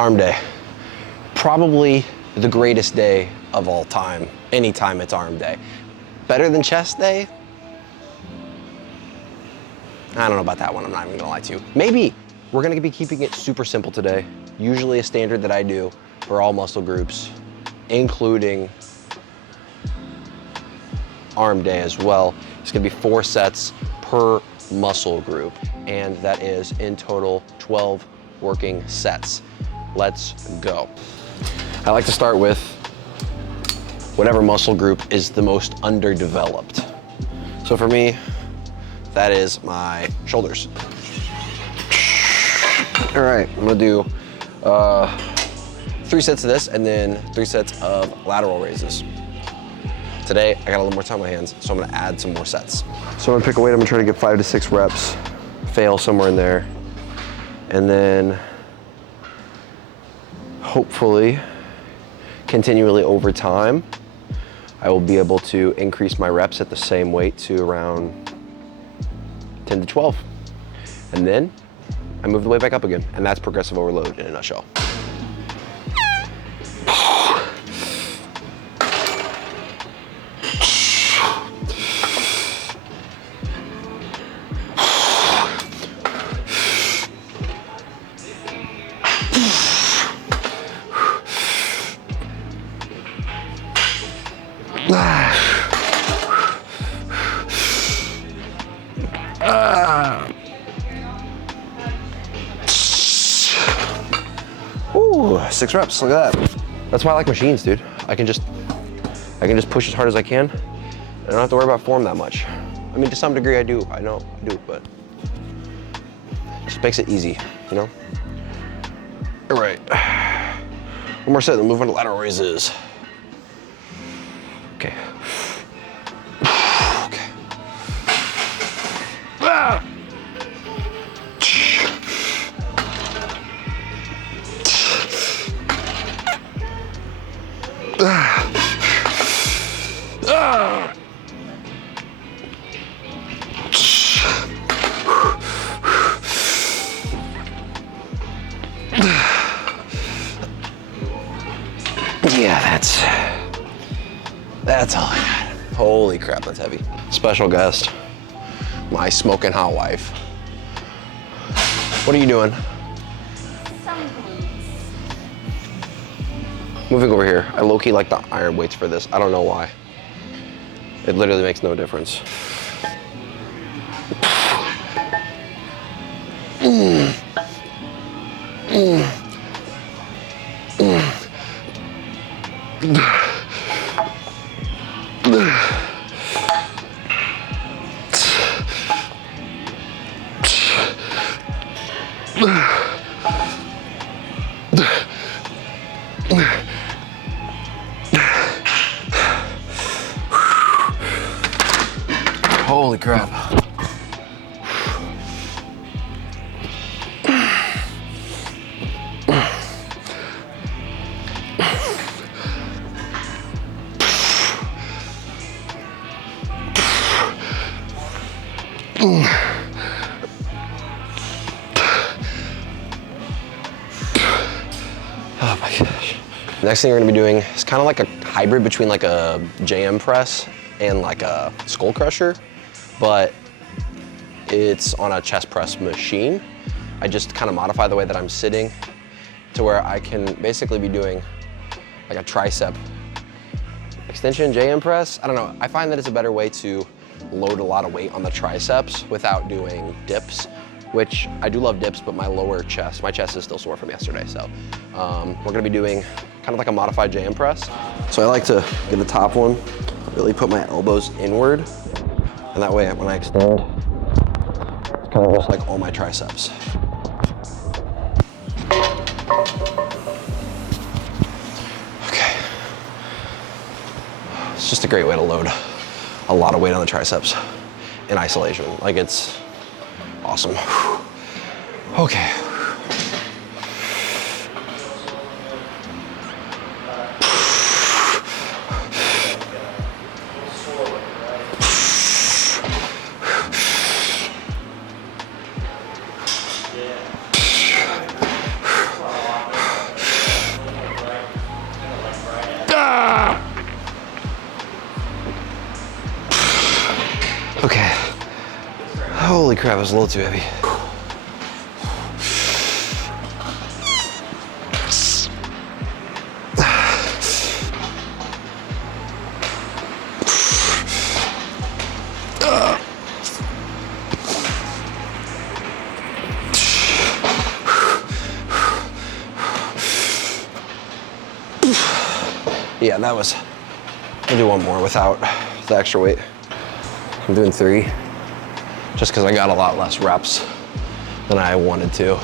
Arm day. Probably the greatest day of all time, anytime it's arm day. Better than chest day? I don't know about that one, I'm not even gonna lie to you. Maybe. We're gonna be keeping it super simple today. Usually a standard that I do for all muscle groups, including arm day as well. It's gonna be 4 sets per muscle group, and that is in total 12 working sets. Let's go. I like to start with whatever muscle group is the most underdeveloped. So for me, that is my shoulders. All right, I'm gonna do 3 sets of this and then 3 sets of lateral raises. Today, I got a little more time on my hands, so I'm gonna add some more sets. So I'm gonna pick a weight, I'm gonna try to get 5 to 6 reps, fail somewhere in there, and then hopefully, continually over time, I will be able to increase my reps at the same weight to around 10 to 12. And then I move the weight back up again, and that's progressive overload in a nutshell. Ooh, 6 reps, look at that. That's why I like machines, dude. I can just push as hard as I can. I don't have to worry about form that much. I mean, to some degree I do, I know I do, but it just makes it easy, you know? All right, one more set, then move on to lateral raises. Okay. Okay. Ah! Yeah, that's all I got. Holy crap, that's heavy. Special guest, my smoking hot wife. What are you doing? Some glutes. Moving over here. I low-key like the iron weights for this. I don't know why. It literally makes no difference. Holy crap. Oh my gosh. Next thing we're gonna be doing is kind of like a hybrid between like a JM press and like a skull crusher, but it's on a chest press machine. I just kind of modify the way that I'm sitting to where I can basically be doing like a tricep extension JM press. I don't know, I find that it's a better way to load a lot of weight on the triceps without doing dips, which I do love dips, but my chest is still sore from yesterday. So we're gonna be doing kind of like a modified JM press. So I like to get the top one, really put my elbows inward, and that way when I extend, it's kind of just like all my triceps. Okay. It's just a great way to load a lot of weight on the triceps in isolation. Like, it's awesome. Okay. crap, it was a little too heavy. Yeah, that was, I'll do one more without the extra weight. I'm doing 3, just because I got a lot less reps than I wanted to.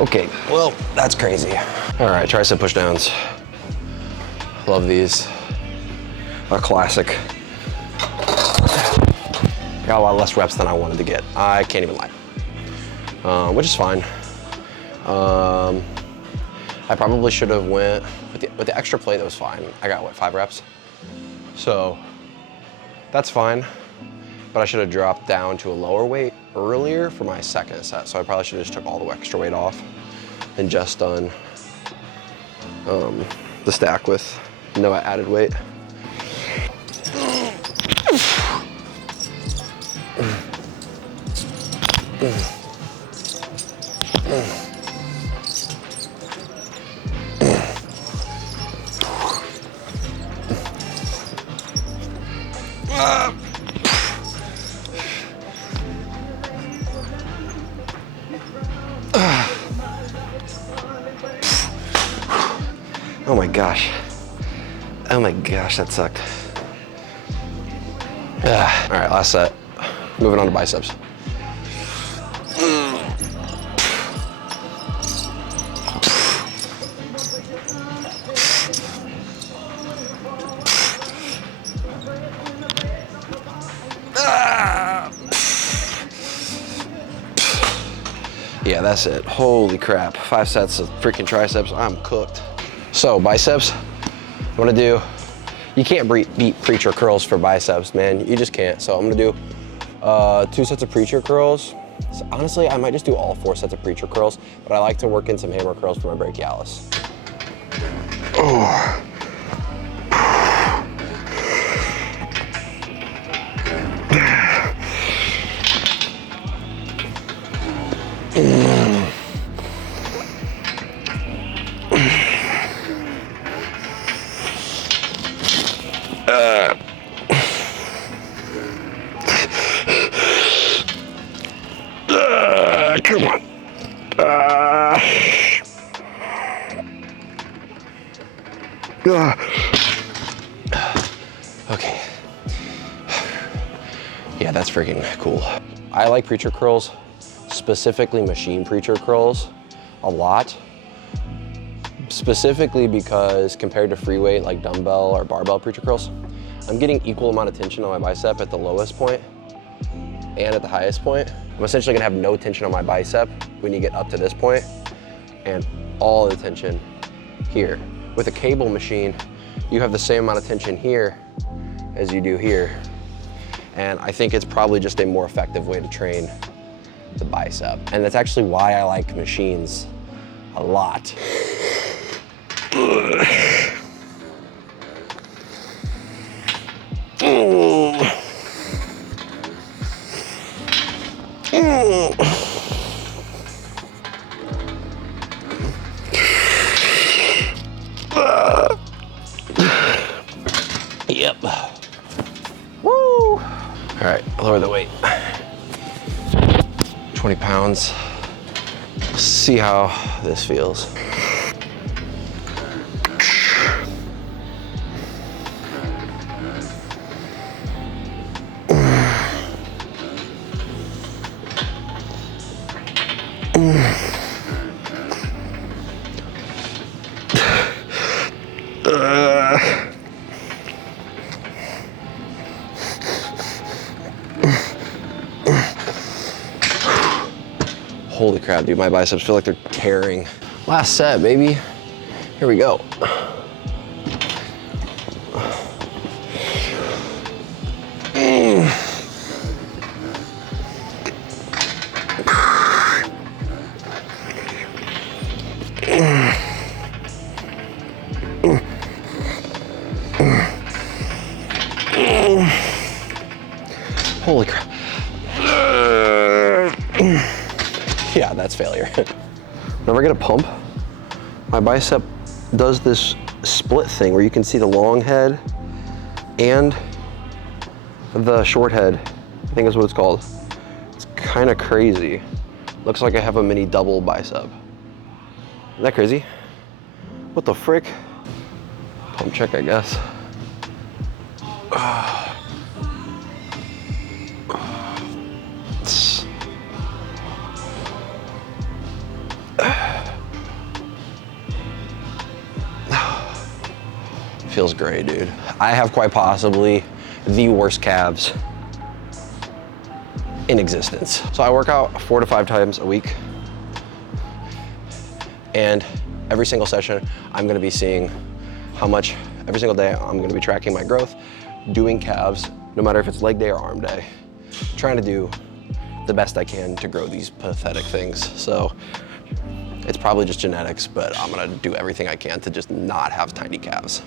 Okay, well, that's crazy. All right, tricep push downs. Love these. A classic. Got a lot less reps than I wanted to get. I can't even lie, which is fine. I probably should have went with the extra plate. That was fine. I got what, 5 reps? So that's fine. But I should have dropped down to a lower weight earlier for my second set. So I probably should have just took all the extra weight off and just done the stack with no added weight. Oh my gosh. Oh my gosh, that sucked. All right, last set. Moving on to biceps. Yeah, that's it. Holy crap. 5 sets of freaking triceps. I'm cooked. So biceps, I'm gonna do, you can't beat preacher curls for biceps, man. You just can't. So I'm gonna do 2 sets of preacher curls. So honestly, I might just do all 4 sets of preacher curls, but I like to work in some hammer curls for my brachialis. Oh. Come on. Okay. Yeah, that's freaking cool. I like preacher curls, specifically machine preacher curls, a lot. Specifically because compared to free weight like dumbbell or barbell preacher curls, I'm getting equal amount of tension on my bicep at the lowest point and at the highest point. I'm essentially gonna have no tension on my bicep when you get up to this point and all the tension here. With a cable machine, you have the same amount of tension here as you do here. And I think it's probably just a more effective way to train the bicep. And that's actually why I like machines a lot. Yep. Woo! All right, lower the weight. 20 pounds. See how this feels. Holy crap, dude, my biceps feel like they're tearing. Last set, baby. Here we go. Holy crap. Yeah, that's failure. Whenever I get a pump, my bicep does this split thing where you can see the long head and the short head, I think is what it's called. It's kind of crazy. Looks like I have a mini double bicep. Isn't that crazy? What the frick? Pump check, I guess. Feels great, dude. I have quite possibly the worst calves in existence. So I work out 4 to 5 times a week. And every single session, I'm gonna be seeing how much, every single day, I'm gonna be tracking my growth, doing calves, no matter if it's leg day or arm day, trying to do the best I can to grow these pathetic things. So it's probably just genetics, but I'm gonna do everything I can to just not have tiny calves.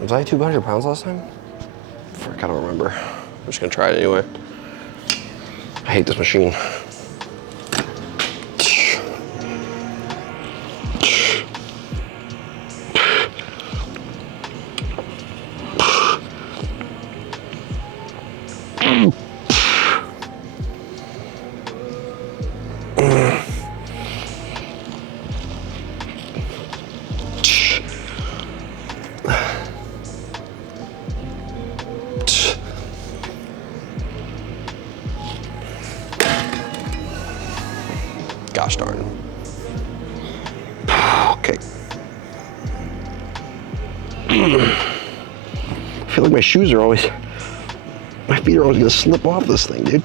Was I 200 pounds last time? Frick, I don't remember. I'm just gonna try it anyway. I hate this machine. Gosh darn. Okay. I feel like my shoes are always, my feet are always gonna slip off this thing, dude.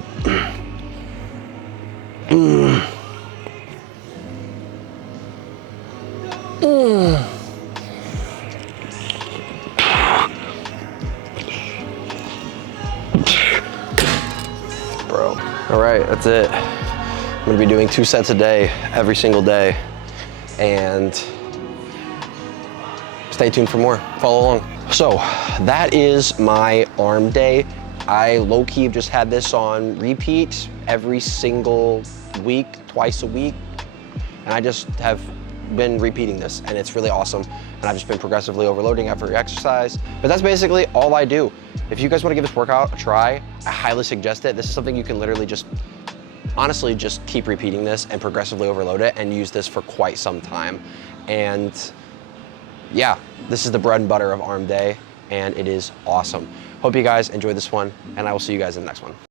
Bro. All right, that's it. I'm gonna be doing 2 sets a day, every single day. And stay tuned for more, follow along. So that is my arm day. I low-key just had this on repeat every single week, twice a week. And I just have been repeating this and it's really awesome. And I've just been progressively overloading after exercise. But that's basically all I do. If you guys wanna give this workout a try, I highly suggest it. This is something you can literally just, honestly, just keep repeating this and progressively overload it and use this for quite some time. And yeah, this is the bread and butter of arm day and it is awesome. Hope you guys enjoyed this one and I will see you guys in the next one.